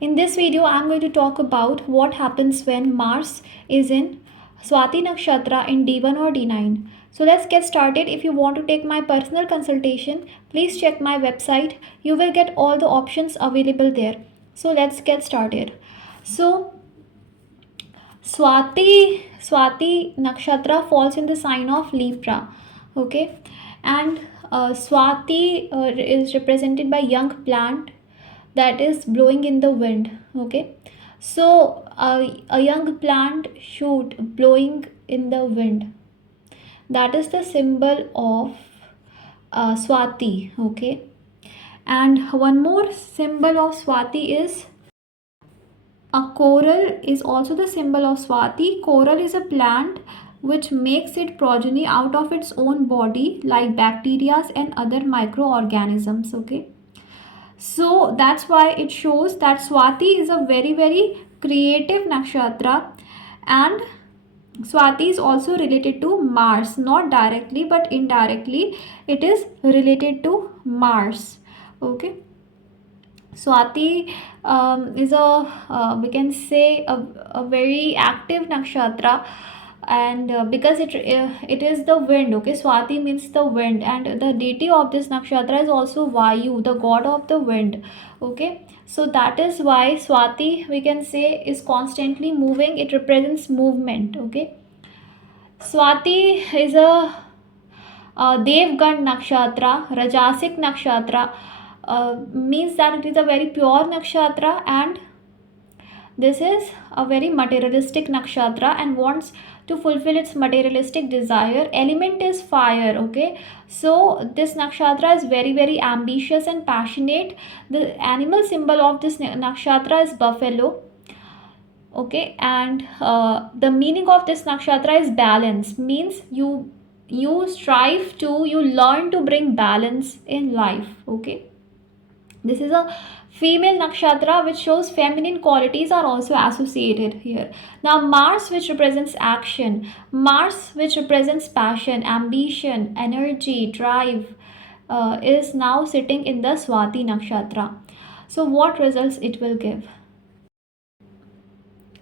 In this video, I'm going to talk about what happens when Mars is in Swati Nakshatra in D1 or D9. So let's get started. If you want to take my personal consultation, please check my website. You will get all the options available there. So let's get started. So Swati Nakshatra falls in the sign of Libra. Okay, and Swati is represented by young plant that is blowing in the wind. Okay, so a young plant shoot blowing in the wind, that is the symbol of Swati. Okay, and one more symbol of Swati is a coral is also the symbol of Swati. Coral is a plant which makes its progeny out of its own body, like bacteria and other microorganisms. Okay, so that's why it shows that Swati is a very creative nakshatra, and Swati is also related to Mars, not directly but indirectly. It is related to Mars. Okay, Swati is we can say a very active nakshatra, and because it is the wind. Okay, Swati means the wind, and the deity of this nakshatra is also Vayu, the god of the wind. Okay, so that is why Swati, we can say, is constantly moving. It represents movement. Okay, Swati is a Devgand Nakshatra, Rajasic Nakshatra, means that it is a very pure nakshatra, and this is a very materialistic nakshatra and wants to fulfill its materialistic desire. Element is fire. Okay, so this nakshatra is very ambitious and passionate. The animal symbol of this nakshatra is buffalo. Okay, and the meaning of this nakshatra is balance, means you learn to bring balance in life. Okay, this is a female nakshatra which shows feminine qualities are also associated here. Now Mars, which represents action, Mars which represents passion, ambition, energy, drive, is now sitting in the Swati nakshatra. So what results it will give?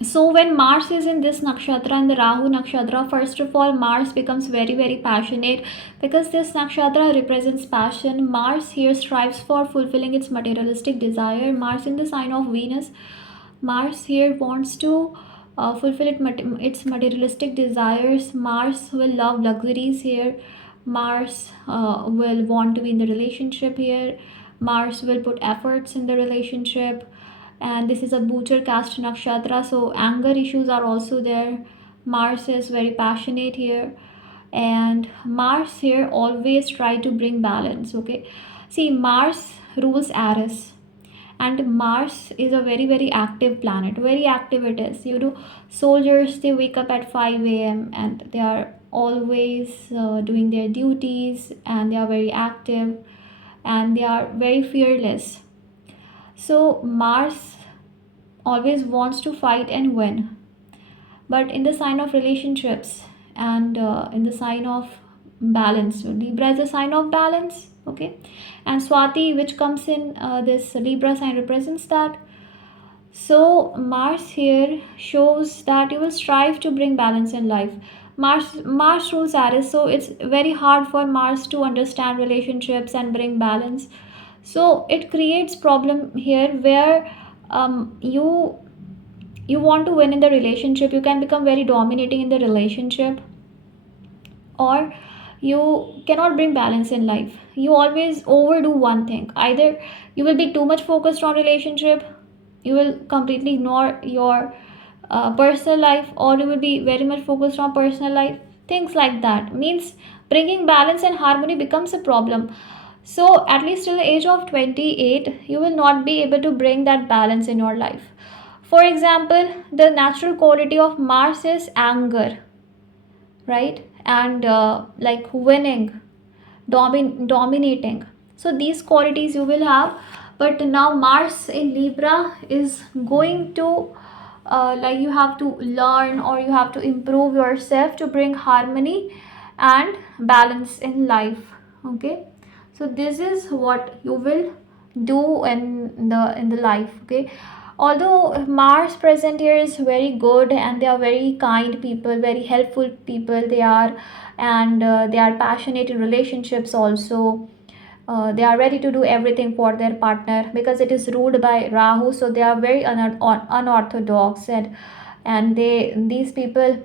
So when Mars is in this nakshatra, in the Rahu nakshatra, first of all Mars becomes very passionate, because this nakshatra represents passion. Mars here strives for fulfilling its materialistic desire. Mars in the sign of Venus, Mars here wants to fulfill its materialistic desires. Mars will love luxuries here. Mars will want to be in the relationship here. Mars will put efforts in the relationship, and this is a butcher caste nakshatra, so anger issues are also there. Mars is very passionate here, and Mars here always try to bring balance. Okay, see, Mars rules Aries, and Mars is a very active planet. Very active it is. You know, soldiers, they wake up at 5 a.m and they are always doing their duties, and they are very active, and they are very fearless. So Mars always wants to fight and win. But in the sign of relationships, and in the sign of balance, Libra is a sign of balance. Okay, and Swati, which comes in this Libra sign, represents that. So Mars here shows that you will strive to bring balance in life. Mars rules Aries, so it's very hard for Mars to understand relationships and bring balance. So it creates problem here where you want to win in the relationship. You can become very dominating in the relationship, or you cannot bring balance in life. You always overdo one thing. Either you will be too much focused on relationship, you will completely ignore your personal life, or you will be very much focused on personal life. Things like that means bringing balance and harmony becomes a problem. So at least till the age of 28, you will not be able to bring that balance in your life. For example, the natural quality of Mars is anger, right? And like winning, dominating. So these qualities you will have. But now Mars in Libra is going to like you have to learn, or you have to improve yourself to bring harmony and balance in life. Okay, so this is what you will do in the life. Okay, Although Mars present here is very good, and they are very kind people, very helpful people they are, and they are passionate in relationships also. They are ready to do everything for their partner because it is ruled by Rahu, so they are very unorthodox, and these people,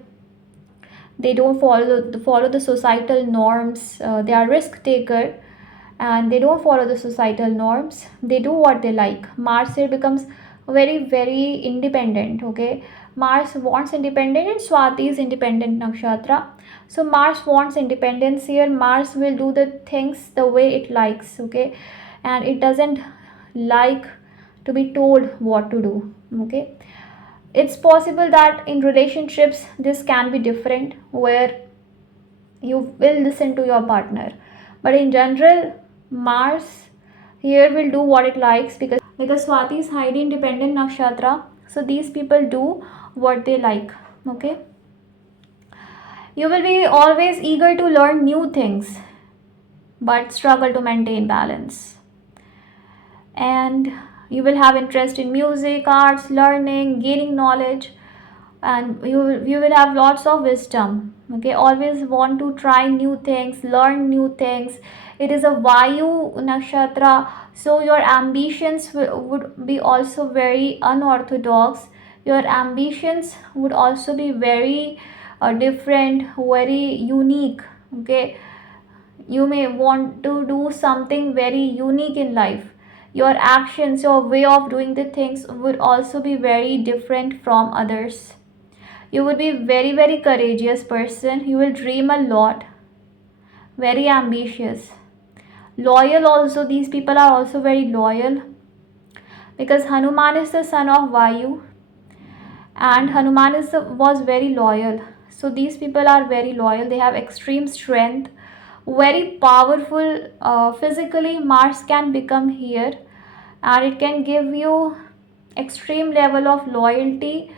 they don't follow the societal norms. They are risk taker, and they don't follow the societal norms. They do what they like. Mars here becomes very independent. Okay, Mars wants independent, and Swati is independent nakshatra. So Mars wants independence here. Mars will do the things the way it likes. Okay, and it doesn't like to be told what to do. Okay, it's possible that in relationships this can be different, where you will listen to your partner, but in general Mars here will do what it likes, because Swati is highly independent nakshatra, so these people do what they like. Okay, you will be always eager to learn new things but struggle to maintain balance, and you will have interest in music, arts, learning, gaining knowledge, and you will have lots of wisdom. Okay, always want to try new things, learn new things. It is a Vayu nakshatra, so your ambitions would be also very unorthodox. Your ambitions would also be very different, very unique. Okay, you may want to do something very unique in life. Your actions, your way of doing the things would also be very different from others. You would be very courageous person. You will dream a lot, very ambitious, loyal also. These people are also very loyal, because Hanuman is the son of Vayu, and Hanuman was very loyal. So these people are very loyal. They have extreme strength, very powerful. Physically, Mars can become here, and it can give you extreme level of loyalty.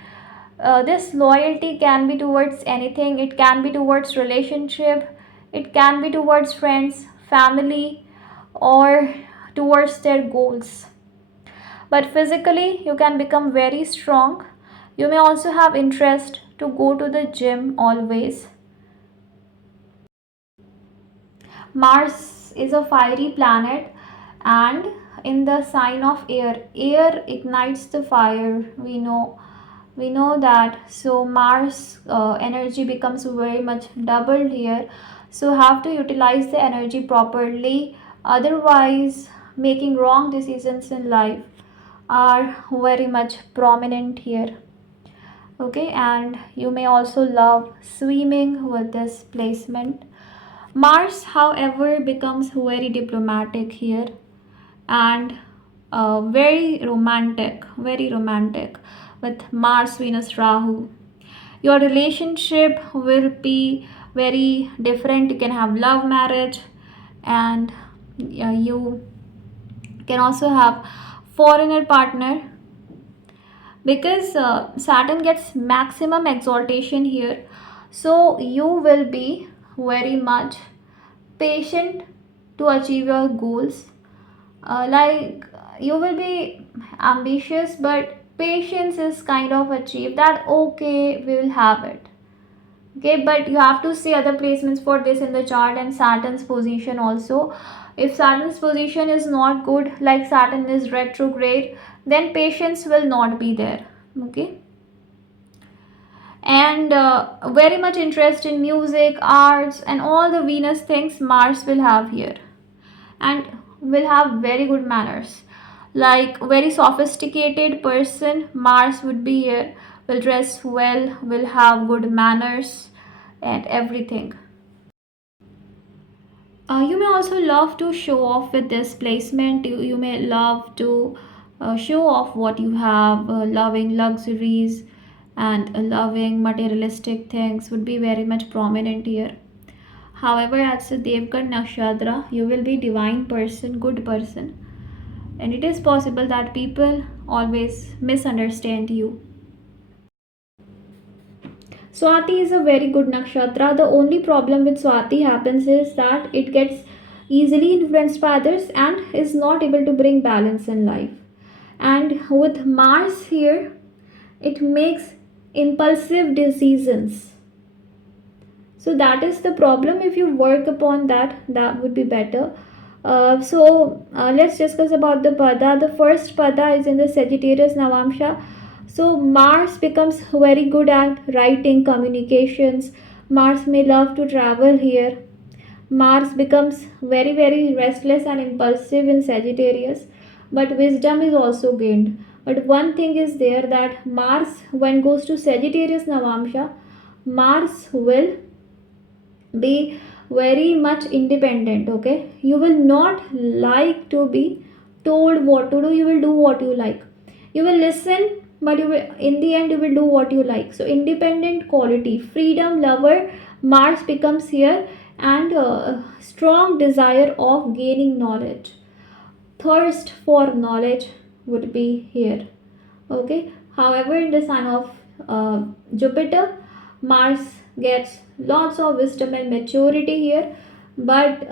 This loyalty can be towards anything. It can be towards relationship, it can be towards friends, family, or towards their goals. But physically you can become very strong. You may also have interest to go to the gym always. Mars is a fiery planet, and in the sign of air, air ignites the fire. We know that. So Mars energy becomes very much doubled here, so have to utilize the energy properly. Otherwise, making wrong decisions in life are very much prominent here. Okay, and you may also love swimming with this placement. Mars, however, becomes very diplomatic here, and very romantic with Mars, Venus, Rahu. Your relationship will be very different. You can have love marriage, and you can also have foreigner partner, because Saturn gets maximum exaltation here. So you will be very much patient to achieve your goals. Like, you will be ambitious, but patience is kind of achieved that. Okay, we will have it. Okay, but you have to see other placements for this in the chart, and Saturn's position also. If Saturn's position is not good, like Saturn is retrograde, then patience will not be there. Okay, and very much interest in music, arts, and all the Venus things Mars will have here, and will have very good manners. Like, very sophisticated person Mars would be here, will dress well, will have good manners and everything. You may also love to show off with this placement. You may love to show off what you have. Loving luxuries and loving materialistic things would be very much prominent here. However, as a Devgar Nakshatra, you will be divine person, good person, and it is possible that people always misunderstand you. Swati is a very good nakshatra. The only problem with Swati happens is that it gets easily influenced by others and is not able to bring balance in life. And with Mars here, it makes impulsive decisions. So that is the problem. If you work upon that, that would be better. Let's discuss about the pada. The first pada is in the Sagittarius Navamsha. So Mars becomes very good at writing, communications. Mars may love to travel here. Mars becomes very very restless and impulsive in Sagittarius, but wisdom is also gained. But one thing is there, that Mars, when goes to Sagittarius Navamsha, Mars will be very much independent. Okay, you will not like to be told what to do. You will do what you like. You will listen, but you will, in the end, you will do what you like. So independent quality, freedom lover, Mars becomes here. And strong desire of gaining knowledge, thirst for knowledge would be here. Okay, however, in the sign of Jupiter, Mars gets lots of wisdom and maturity here. But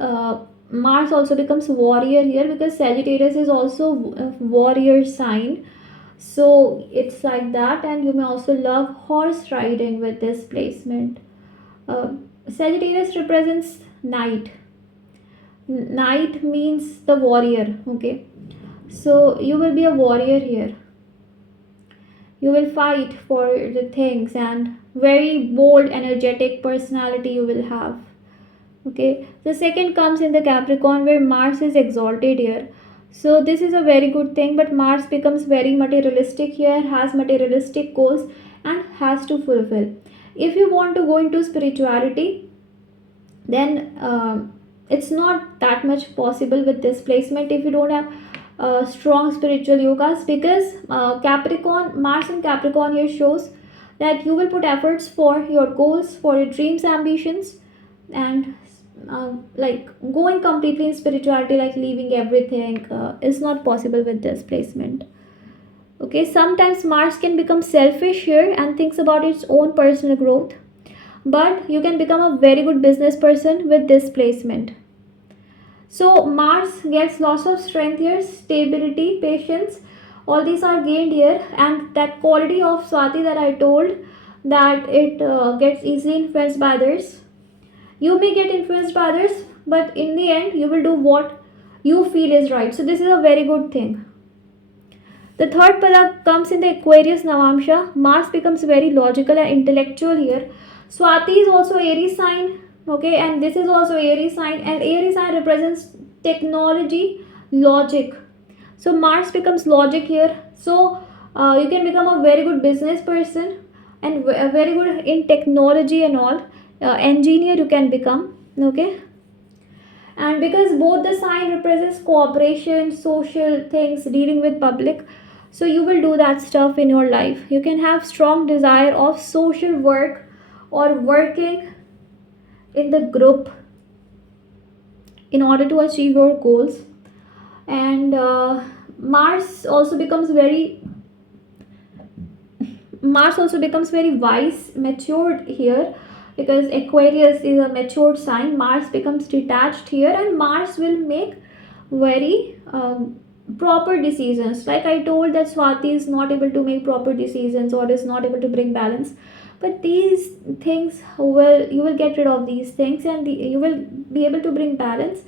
Mars also becomes warrior here, because Sagittarius is also a warrior sign. So it's like that. And you may also love horse riding with this placement. uh, Sagittarius represents night. Night means the warrior. Okay, so you will be a warrior here. You will fight for the things, and very bold energetic personality you will have. Okay, the second comes in the Capricorn, where Mars is exalted here. So this is a very good thing, but Mars becomes very materialistic here, has materialistic goals and has to fulfill. If you want to go into spirituality, then it's not that much possible with this placement if you don't have strong spiritual yogas. Because Capricorn, Mars in Capricorn here shows that you will put efforts for your goals, for your dreams, ambitions. And like going completely in spirituality, like leaving everything, is not possible with this placement. Okay, sometimes Mars can become selfish here and thinks about its own personal growth, but you can become a very good business person with this placement. So Mars gets lots of strength here, stability, patience. All these are gained here, and that quality of Swati that I told, that it gets easily influenced by others. You may get influenced by others, but in the end, you will do what you feel is right. So this is a very good thing. The third pada comes in the Aquarius Navamsha. Mars becomes very logical and intellectual here. Swati is also Aries sign, okay, and this is also Aries sign, and Aries sign represents technology, logic. So Mars becomes logic here. So you can become a very good business person, and very good in technology and all. Engineer you can become, okay. And because both the sign represents cooperation, social things, dealing with public, so you will do that stuff in your life. You can have strong desire of social work or working in the group in order to achieve your goals. And Mars also becomes very wise, matured here, because Aquarius is a matured sign. Mars becomes detached here, and Mars will make very proper decisions. Like I told, that Swati is not able to make proper decisions or is not able to bring balance. But these things will, you will get rid of these things, and you will be able to bring balance,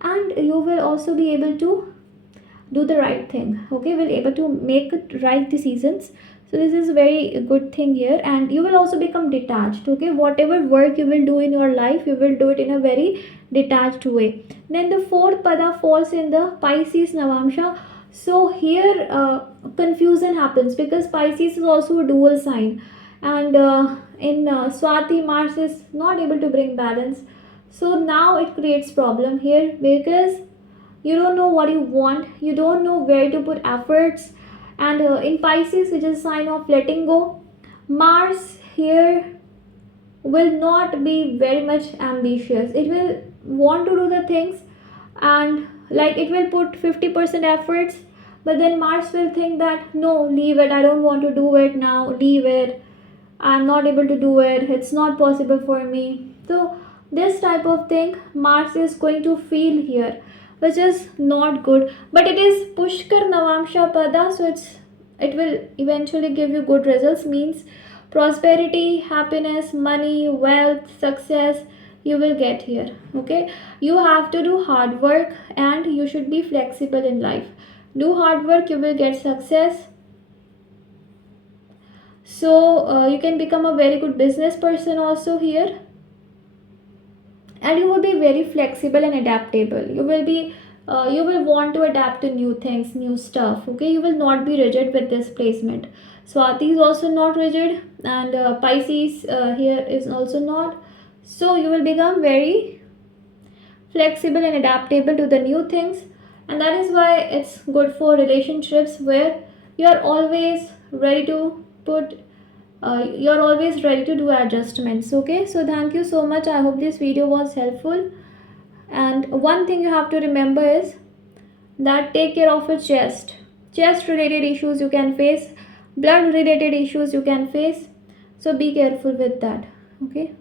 and you will also be able to do the right thing. Okay, will able to make right decisions. So this is a very good thing here, and you will also become detached. Okay, whatever work you will do in your life, you will do it in a very detached way. Then the fourth pada falls in the Pisces Navamsha. So here confusion happens, because Pisces is also a dual sign, and in Swati, Mars is not able to bring balance. So now it creates problem here, because you don't know what you want, you don't know where to put efforts. And in Pisces, which is a sign of letting go, Mars here will not be very much ambitious. It will want to do the things, and like it will put 50% efforts, but then Mars will think that no, leave it, I don't want to do it now, leave it, I'm not able to do it, it's not possible for me. So this type of thing Mars is going to feel here. which is not good. But it is Pushkar Navamsha Pada, so it will eventually give you good results. Means prosperity, happiness, money, wealth, success you will get here. Okay, you have to do hard work and you should be flexible in life. Do hard work, you will get success. So you can become a very good business person also here, and you will be very flexible and adaptable. You will want to adapt to new things, new stuff. Okay, you will not be rigid with this placement. Swati is also not rigid, and Pisces here is also not. So you will become very flexible and adaptable to the new things, and that is why it's good for relationships where you are always ready to put you're always ready to do adjustments. Okay, so thank you so much. I hope this video was helpful. And one thing you have to remember is that take care of your chest related issues you can face, blood related issues you can face, so be careful with that. Okay.